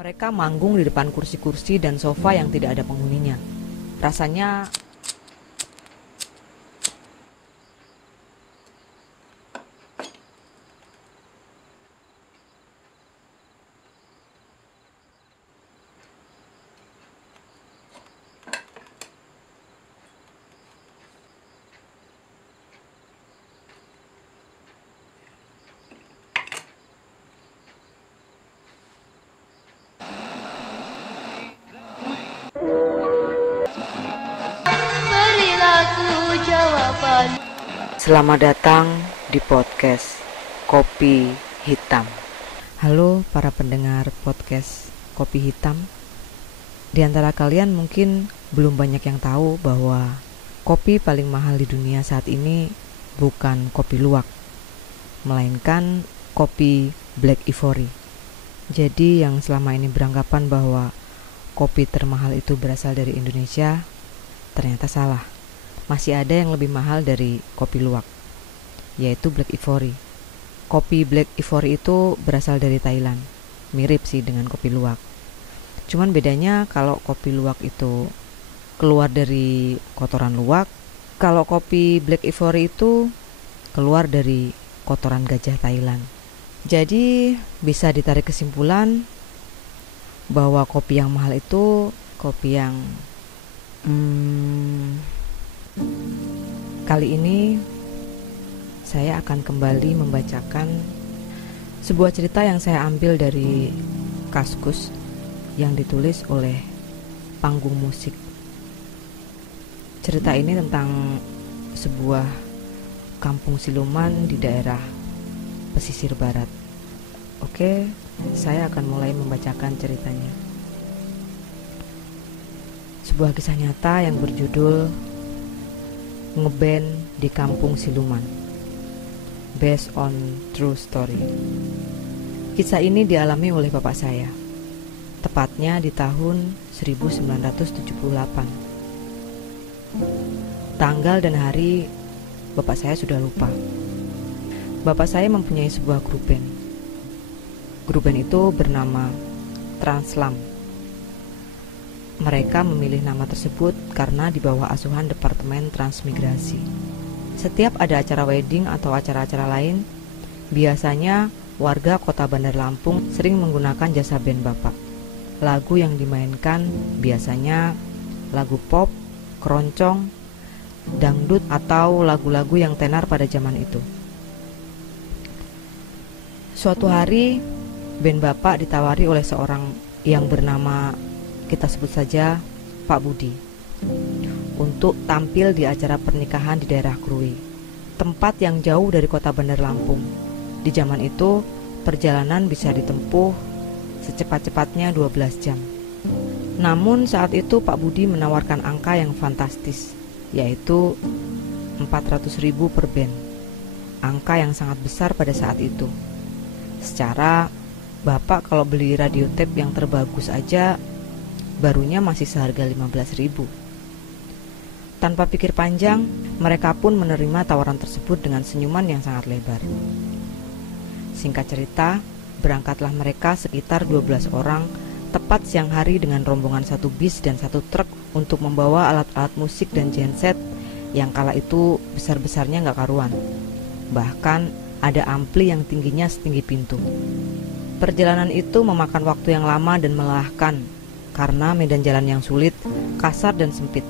Mereka manggung di depan kursi-kursi dan sofa yang tidak ada penghuninya. Rasanya Berilah jawaban. selamat datang di podcast Kopi Hitam. Halo para pendengar podcast Kopi Hitam. Di antara kalian mungkin belum banyak yang tahu bahwa kopi paling mahal di dunia saat ini bukan kopi luwak, melainkan kopi Black Ivory. Jadi yang selama ini beranggapan bahwa kopi termahal itu berasal dari Indonesia, ternyata salah. Masih ada yang lebih mahal dari kopi luwak, yaitu Black Ivory. Kopi Black Ivory itu berasal dari Thailand. Mirip sih dengan kopi luwak. Cuman bedanya kalau kopi luwak itu keluar dari kotoran luwak, kalau kopi Black Ivory itu keluar dari kotoran gajah Thailand. Jadi bisa ditarik kesimpulan bahwa kopi yang mahal itu kopi yang kali ini saya akan kembali membacakan sebuah cerita yang saya ambil dari Kaskus yang ditulis oleh Panggung Musik. Cerita ini tentang sebuah kampung siluman di daerah pesisir barat. Oke, saya akan mulai membacakan ceritanya. Sebuah kisah nyata yang berjudul Ngeband di Kampung Siluman, based on true story. Kisah ini dialami oleh bapak saya, tepatnya di tahun 1978. Tanggal dan hari bapak saya sudah lupa. Bapak saya mempunyai sebuah grup band. Grup band itu bernama Translam. Mereka memilih nama tersebut karena di bawah asuhan Departemen Transmigrasi. Setiap ada acara wedding atau acara-acara lain, biasanya warga kota Bandar Lampung sering menggunakan jasa band bapak. Lagu yang dimainkan biasanya lagu pop, keroncong, dangdut, atau lagu-lagu yang tenar pada zaman itu. Suatu hari, band bapak ditawari oleh seorang yang bernama, kita sebut saja Pak Budi, untuk tampil di acara pernikahan di daerah Krui, tempat yang jauh dari kota Bandar Lampung. Di zaman itu, perjalanan bisa ditempuh secepat-cepatnya 12 jam. Namun saat itu Pak Budi menawarkan angka yang fantastis, yaitu 400.000 per band. Angka yang sangat besar pada saat itu. Secara bapak kalau beli radio tape yang terbagus aja barunya masih seharga 15.000. Tanpa pikir panjang, mereka pun menerima tawaran tersebut dengan senyuman yang sangat lebar. Singkat cerita, berangkatlah mereka sekitar 12 orang tepat siang hari dengan rombongan satu bis dan satu truk untuk membawa alat-alat musik dan genset yang kala itu besar-besarnya gak karuan. Bahkan ada ampli yang tingginya setinggi pintu. Perjalanan itu memakan waktu yang lama dan melelahkan karena medan jalan yang sulit, kasar dan sempit.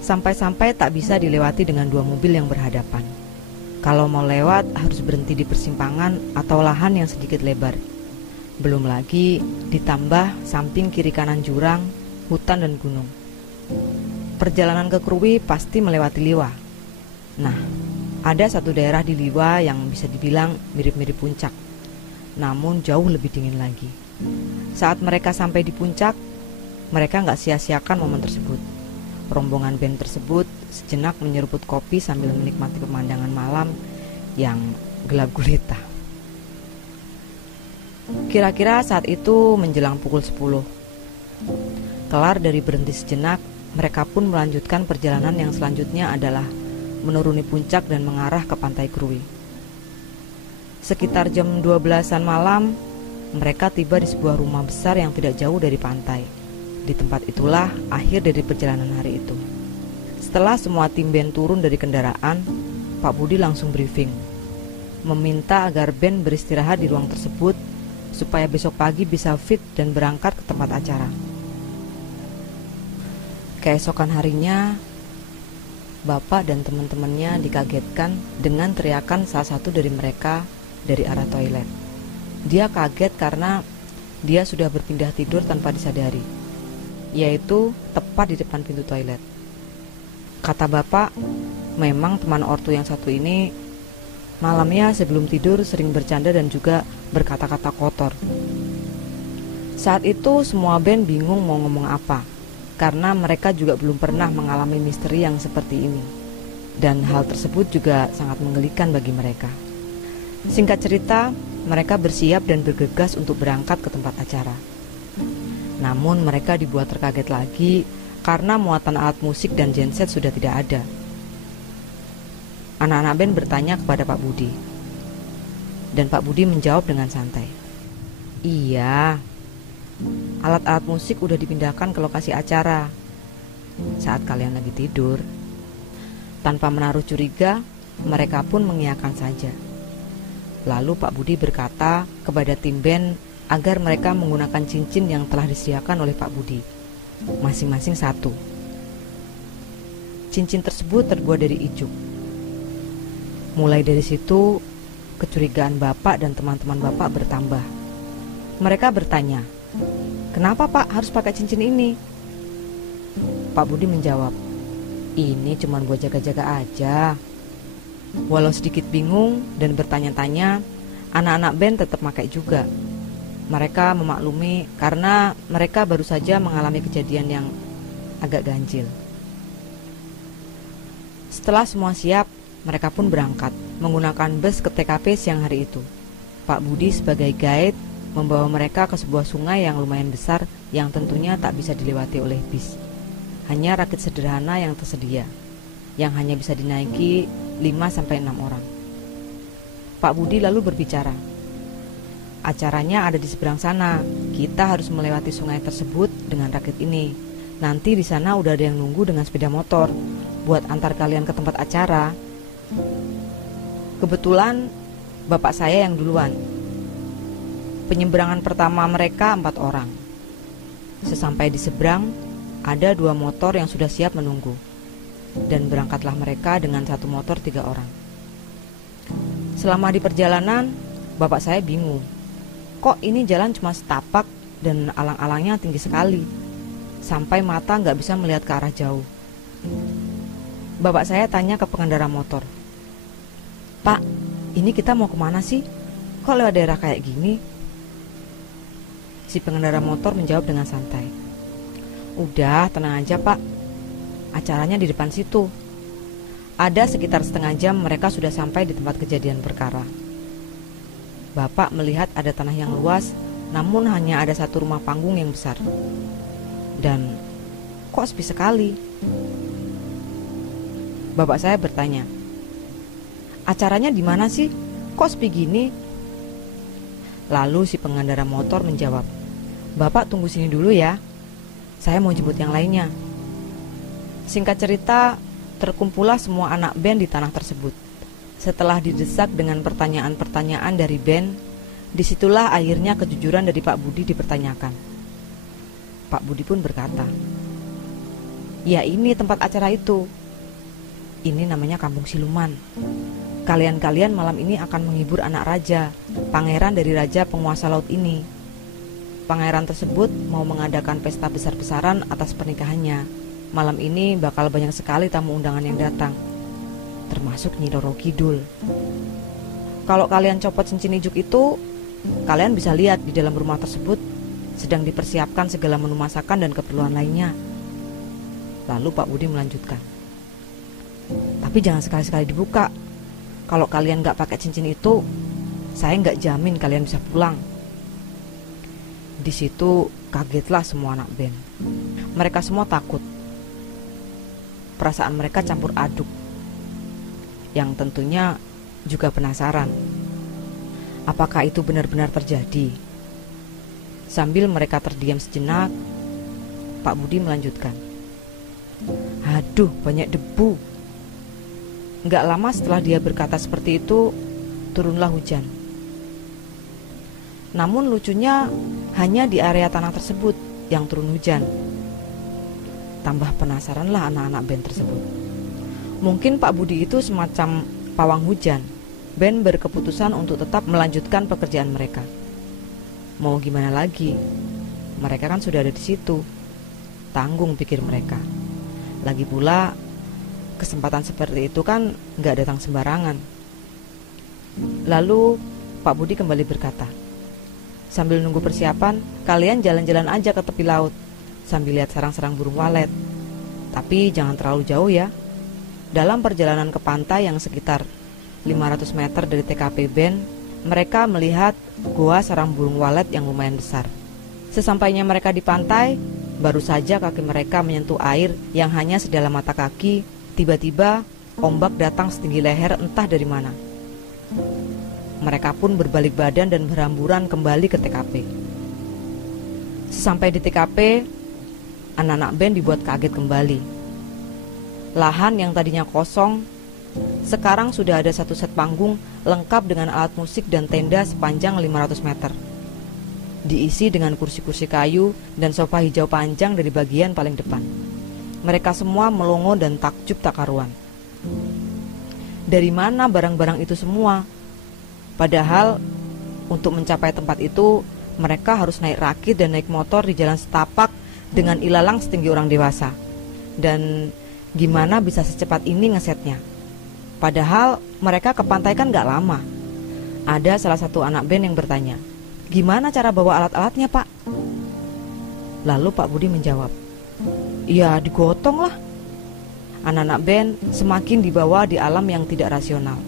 Sampai-sampai tak bisa dilewati dengan dua mobil yang berhadapan. Kalau mau lewat harus berhenti di persimpangan atau lahan yang sedikit lebar. Belum lagi ditambah samping kiri kanan jurang, hutan dan gunung. Perjalanan ke Krui pasti melewati Liwa. Nah, ada satu daerah di Liwa yang bisa dibilang mirip-mirip puncak, namun jauh lebih dingin lagi. Saat mereka sampai di puncak, mereka gak sia-siakan momen tersebut. Rombongan band tersebut sejenak menyeruput kopi sambil menikmati pemandangan malam yang gelap gulita. Kira-kira saat itu menjelang pukul 10. Kelar dari berhenti sejenak, mereka pun melanjutkan perjalanan yang selanjutnya adalah menuruni puncak dan mengarah ke pantai Krui. Sekitar jam 12-an malam, mereka tiba di sebuah rumah besar yang tidak jauh dari pantai. Di tempat itulah akhir dari perjalanan hari itu. Setelah semua tim band turun dari kendaraan, Pak Budi langsung briefing, meminta agar band beristirahat di ruang tersebut supaya besok pagi bisa fit dan berangkat ke tempat acara. Keesokan harinya, Bapak dan teman-temannya dikagetkan dengan teriakan salah satu dari mereka dari arah toilet. Dia kaget karena dia sudah berpindah tidur tanpa disadari, yaitu tepat di depan pintu toilet. Kata Bapak, memang teman ortu yang satu ini malamnya sebelum tidur sering bercanda dan juga berkata-kata kotor. Saat itu semua band bingung mau ngomong apa, karena mereka juga belum pernah mengalami misteri yang seperti ini. Dan hal tersebut juga sangat menggelikan bagi mereka. Singkat cerita, mereka bersiap dan bergegas untuk berangkat ke tempat acara. Namun mereka dibuat terkaget lagi karena muatan alat musik dan genset sudah tidak ada. Anak-anak band bertanya kepada Pak Budi, dan Pak Budi menjawab dengan santai, "Iya, alat-alat musik udah dipindahkan ke lokasi acara saat kalian lagi tidur." Tanpa menaruh curiga, mereka pun mengiyakan saja. Lalu Pak Budi berkata kepada tim band agar mereka menggunakan cincin yang telah disediakan oleh Pak Budi, masing-masing satu. Cincin tersebut terbuat dari ijuk. Mulai dari situ, kecurigaan Bapak dan teman-teman Bapak bertambah. Mereka bertanya, "Kenapa Pak harus pakai cincin ini?" Pak Budi menjawab, "Ini cuma buat jaga-jaga aja." Walau sedikit bingung dan bertanya-tanya, anak-anak band tetap pakai juga. Mereka memaklumi karena mereka baru saja mengalami kejadian yang agak ganjil. Setelah semua siap, mereka pun berangkat menggunakan bus ke TKP siang hari itu. Pak Budi sebagai guide membawa mereka ke sebuah sungai yang lumayan besar yang tentunya tak bisa dilewati oleh bis. Hanya rakit sederhana yang tersedia, yang hanya bisa dinaiki 5-6 orang. Pak Budi lalu berbicara, "Acaranya ada di seberang sana. Kita harus melewati sungai tersebut dengan rakit ini. Nanti di sana udah ada yang nunggu dengan sepeda motor buat antar kalian ke tempat acara." Kebetulan bapak saya yang duluan. Penyeberangan pertama mereka 4 orang. Sesampai di seberang, ada 2 motor yang sudah siap menunggu, dan berangkatlah mereka dengan 1 motor 3 orang. Selama di perjalanan, bapak saya bingung, kok ini jalan cuma setapak dan alang-alangnya tinggi sekali, sampai mata nggak bisa melihat ke arah jauh. Bapak saya tanya ke pengendara motor, "Pak, ini kita mau kemana sih? Kok lewat daerah kayak gini?" Si pengendara motor menjawab dengan santai, "Udah, tenang aja Pak. Acaranya di depan situ." Ada sekitar setengah jam mereka sudah sampai di tempat kejadian perkara. Bapak melihat ada tanah yang luas, namun hanya ada 1 rumah panggung yang besar. Dan kok sepi sekali? Bapak saya bertanya, "Acaranya di mana sih? Kok sepi gini?" Lalu si pengendara motor menjawab, "Bapak tunggu sini dulu ya. Saya mau jemput yang lainnya." Singkat cerita, terkumpullah semua anak band di tanah tersebut. Setelah didesak dengan pertanyaan-pertanyaan dari band, disitulah akhirnya kejujuran dari Pak Budi dipertanyakan. Pak Budi pun berkata, "Ya, ini tempat acara itu. Ini namanya Kampung Siluman. Kalian-kalian malam ini akan menghibur anak raja, pangeran dari raja penguasa laut ini. Pangeran tersebut mau mengadakan pesta besar-besaran atas pernikahannya. Malam ini bakal banyak sekali tamu undangan yang datang, termasuk Nyi Roro Kidul. Kalau kalian copot cincin ijuk itu, kalian bisa lihat di dalam rumah tersebut sedang dipersiapkan segala menu masakan dan keperluan lainnya." Lalu Pak Budi melanjutkan, "Tapi jangan sekali-sekali dibuka. Kalau kalian gak pakai cincin itu, saya gak jamin kalian bisa pulang." Di situ kagetlah semua anak band. Mereka semua takut. Perasaan mereka campur aduk, yang tentunya juga penasaran. Apakah itu benar-benar terjadi? Sambil mereka terdiam sejenak, Pak Budi melanjutkan. Aduh, banyak debu. Nggak lama setelah dia berkata seperti itu, turunlah hujan. Namun lucunya hanya di area tanah tersebut yang turun hujan. Tambah penasaranlah anak-anak band tersebut. Mungkin Pak Budi itu semacam pawang hujan. Band berkeputusan untuk tetap melanjutkan pekerjaan mereka. Mau gimana lagi? Mereka kan sudah ada di situ. Tanggung, pikir mereka. Lagi pula kesempatan seperti itu kan nggak datang sembarangan. Lalu Pak Budi kembali berkata, sambil nunggu persiapan, kalian jalan-jalan aja ke tepi laut sambil lihat sarang-sarang burung walet. Tapi jangan terlalu jauh ya. Dalam perjalanan ke pantai yang sekitar 500 meter dari TKP band, mereka melihat goa sarang burung walet yang lumayan besar. Sesampainya mereka di pantai, baru saja kaki mereka menyentuh air yang hanya sedalam mata kaki, tiba-tiba ombak datang setinggi leher entah dari mana. Mereka pun berbalik badan dan berhamburan kembali ke TKP. Sesampai di TKP, anak-anak band dibuat kaget kembali. Lahan yang tadinya kosong, sekarang sudah ada satu set panggung lengkap dengan alat musik dan tenda sepanjang 500 meter. Diisi dengan kursi-kursi kayu dan sofa hijau panjang dari bagian paling depan. Mereka semua melongo dan takjub tak karuan. Dari mana barang-barang itu semua? Padahal untuk mencapai tempat itu mereka harus naik rakit dan naik motor di jalan setapak dengan ilalang setinggi orang dewasa. Dan gimana bisa secepat ini ngesetnya? Padahal mereka ke pantai kan gak lama. Ada salah satu anak band yang bertanya, gimana cara bawa alat-alatnya, Pak? Lalu Pak Budi menjawab, ya digotong lah. Anak-anak band semakin dibawa di alam yang tidak rasional.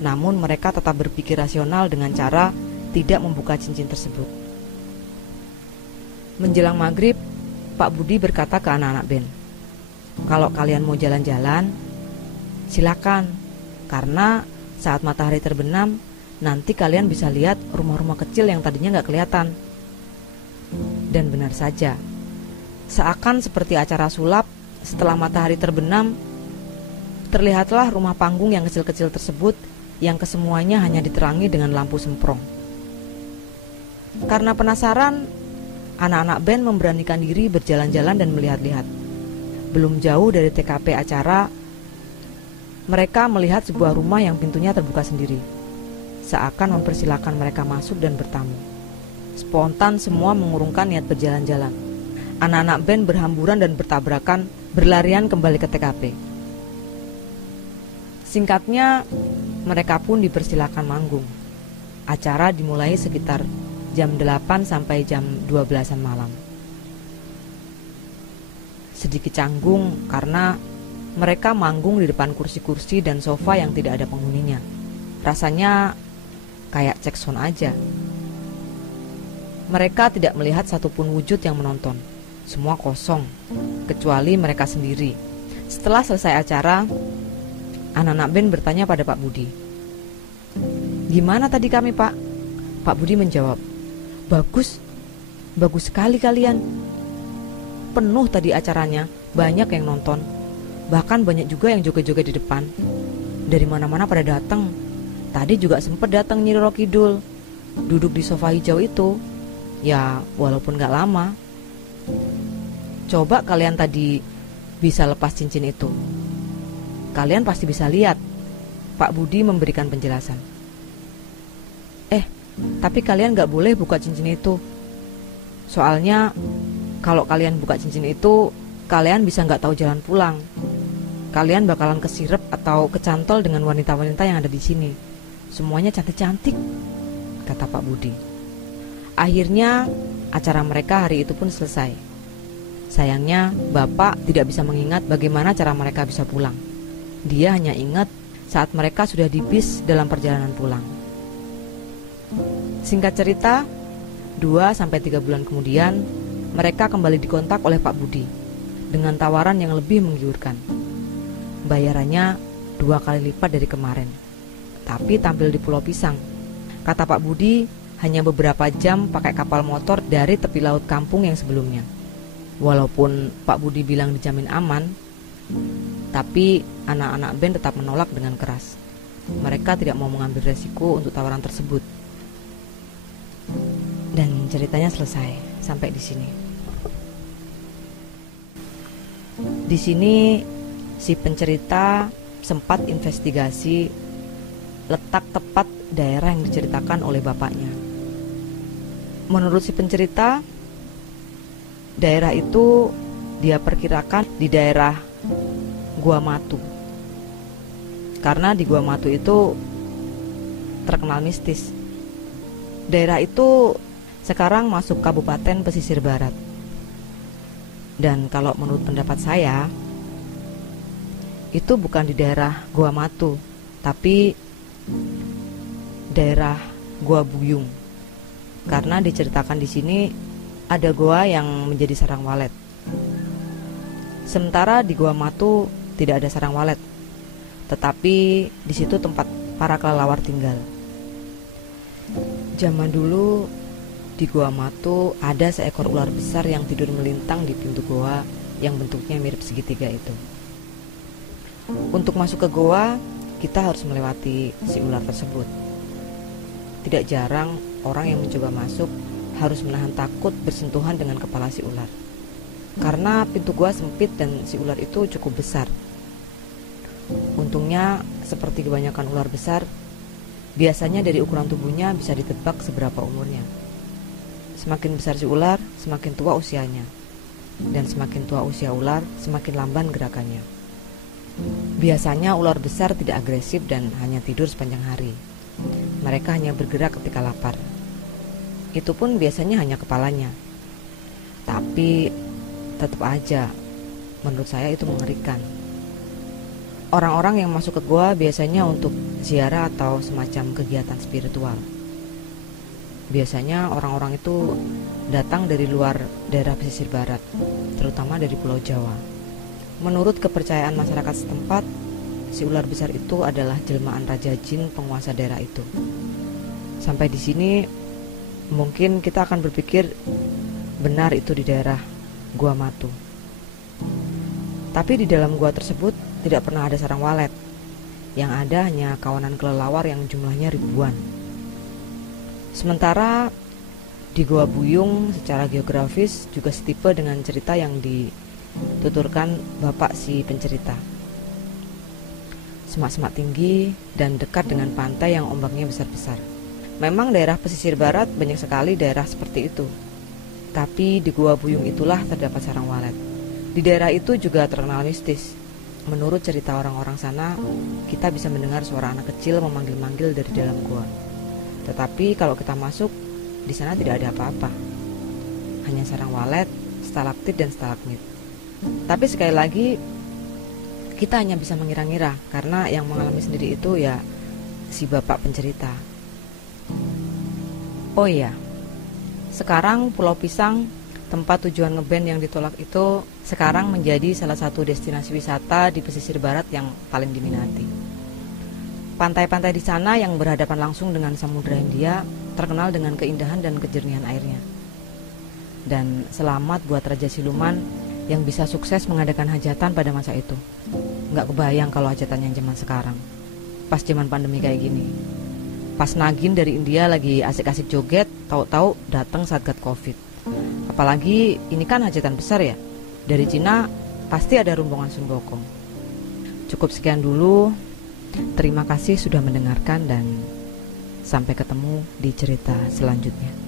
Namun mereka tetap berpikir rasional dengan cara tidak membuka cincin tersebut. Menjelang maghrib, Pak Budi berkata ke anak-anak band, kalau kalian mau jalan-jalan, silakan. Karena saat matahari terbenam, nanti kalian bisa lihat rumah-rumah kecil yang tadinya gak kelihatan. Dan benar saja, seakan seperti acara sulap, setelah matahari terbenam, terlihatlah rumah panggung yang kecil-kecil tersebut yang kesemuanya hanya diterangi dengan lampu semprong. Karena penasaran, anak-anak band memberanikan diri berjalan-jalan dan melihat-lihat. Belum jauh dari TKP acara, mereka melihat sebuah rumah yang pintunya terbuka sendiri, seakan mempersilahkan mereka masuk dan bertamu. Spontan semua mengurungkan niat berjalan-jalan. Anak-anak band berhamburan dan bertabrakan, berlarian kembali ke TKP. Singkatnya, mereka pun dipersilakan manggung. Acara dimulai sekitar jam 8 sampai jam 12-an malam. Sedikit canggung karena mereka manggung di depan kursi-kursi dan sofa yang tidak ada penghuninya. Rasanya kayak cek sound aja. Mereka tidak melihat satupun wujud yang menonton. Semua kosong, kecuali mereka sendiri. Setelah selesai acara, anak-anak band bertanya pada Pak Budi, gimana tadi kami, Pak? Pak Budi menjawab, bagus sekali kalian. Penuh tadi acaranya, banyak yang nonton. Bahkan banyak juga yang joget-joget di depan. Dari mana-mana pada datang. Tadi juga sempat datang Nyi Roro Kidul, duduk di sofa hijau itu. Ya, walaupun gak lama. Coba kalian tadi bisa lepas cincin itu, kalian pasti bisa lihat. Pak Budi memberikan penjelasan. Tapi kalian gak boleh buka cincin itu. Soalnya kalau kalian buka cincin itu, kalian bisa gak tahu jalan pulang. Kalian bakalan kesirep atau kecantol dengan wanita-wanita yang ada di sini. Semuanya cantik-cantik, kata Pak Budi. Akhirnya acara mereka hari itu pun selesai. Sayangnya Bapak tidak bisa mengingat bagaimana cara mereka bisa pulang. Dia hanya ingat saat mereka sudah di bis dalam perjalanan pulang. Singkat cerita, 2-3 bulan kemudian, mereka kembali dikontak oleh Pak Budi dengan tawaran yang lebih menggiurkan. Bayarannya 2 kali lipat dari kemarin, tapi tampil di Pulau Pisang. Kata Pak Budi, hanya beberapa jam pakai kapal motor dari tepi laut kampung yang sebelumnya. Walaupun Pak Budi bilang dijamin aman, tapi anak-anak band tetap menolak dengan keras. Mereka tidak mau mengambil resiko untuk tawaran tersebut. Dan ceritanya selesai sampai di sini. Di sini si pencerita sempat investigasi letak tepat daerah yang diceritakan oleh bapaknya. Menurut si pencerita, daerah itu dia perkirakan di daerah Gua Matu. Karena di Gua Matu itu terkenal mistis. Daerah itu sekarang masuk Kabupaten Pesisir Barat. Dan kalau menurut pendapat saya, itu bukan di daerah Gua Matu, tapi daerah Gua Buyung. Karena diceritakan di sini ada gua yang menjadi sarang walet. Sementara di Gua Matu tidak ada sarang walet, tetapi di situ tempat para kelelawar tinggal. Zaman dulu di Gua Matu ada seekor ular besar yang tidur melintang di pintu goa yang bentuknya mirip segitiga itu. Untuk masuk ke goa, kita harus melewati si ular tersebut. Tidak jarang orang yang mencoba masuk harus menahan takut bersentuhan dengan kepala si ular. Karena pintu gua sempit dan si ular itu cukup besar. Untungnya, seperti kebanyakan ular besar, biasanya dari ukuran tubuhnya bisa ditebak seberapa umurnya. Semakin besar si ular, semakin tua usianya. Dan semakin tua usia ular, semakin lamban gerakannya. Biasanya ular besar tidak agresif dan hanya tidur sepanjang hari. Mereka hanya bergerak ketika lapar. Itu pun biasanya hanya kepalanya. Tapi tetap aja, menurut saya itu mengerikan. Orang-orang yang masuk ke gua biasanya untuk ziarah atau semacam kegiatan spiritual. Biasanya orang-orang itu datang dari luar daerah pesisir barat, terutama dari Pulau Jawa. Menurut kepercayaan masyarakat setempat, si ular besar itu adalah jelmaan raja jin penguasa daerah itu. Sampai di sini mungkin kita akan berpikir benar itu di daerah Gua Matu. Tapi di dalam gua tersebut tidak pernah ada sarang walet. Yang ada hanya kawanan kelelawar yang jumlahnya ribuan. Sementara di Gua Buyung secara geografis juga setipe dengan cerita yang dituturkan bapak si pencerita. Semak-semak tinggi dan dekat dengan pantai yang ombaknya besar-besar. Memang daerah pesisir barat banyak sekali daerah seperti itu. Tapi di Gua Buyung itulah terdapat sarang walet. Di daerah itu juga terkenal mistis. Menurut cerita orang-orang sana, kita bisa mendengar suara anak kecil memanggil-manggil dari dalam gua. Tetapi kalau kita masuk, di sana tidak ada apa-apa. Hanya sarang walet, stalaktit dan stalagmit. Tapi sekali lagi, kita hanya bisa mengira-ngira karena yang mengalami sendiri itu ya si bapak pencerita. Oh iya, sekarang Pulau Pisang, tempat tujuan ngeband yang ditolak itu, sekarang menjadi salah satu destinasi wisata di pesisir barat yang paling diminati. Pantai-pantai di sana yang berhadapan langsung dengan Samudra Hindia terkenal dengan keindahan dan kejernihan airnya. Dan selamat buat Raja Siluman yang bisa sukses mengadakan hajatan pada masa itu. Nggak kebayang kalau hajatan yang zaman sekarang, pas zaman pandemi kayak gini. Pas Nagin dari India lagi asik-asik joget, tahu-tahu datang Satgas Covid. Apalagi ini kan hajatan besar ya. Dari Cina pasti ada rombongan Sun Gokong. Cukup sekian dulu. Terima kasih sudah mendengarkan dan sampai ketemu di cerita selanjutnya.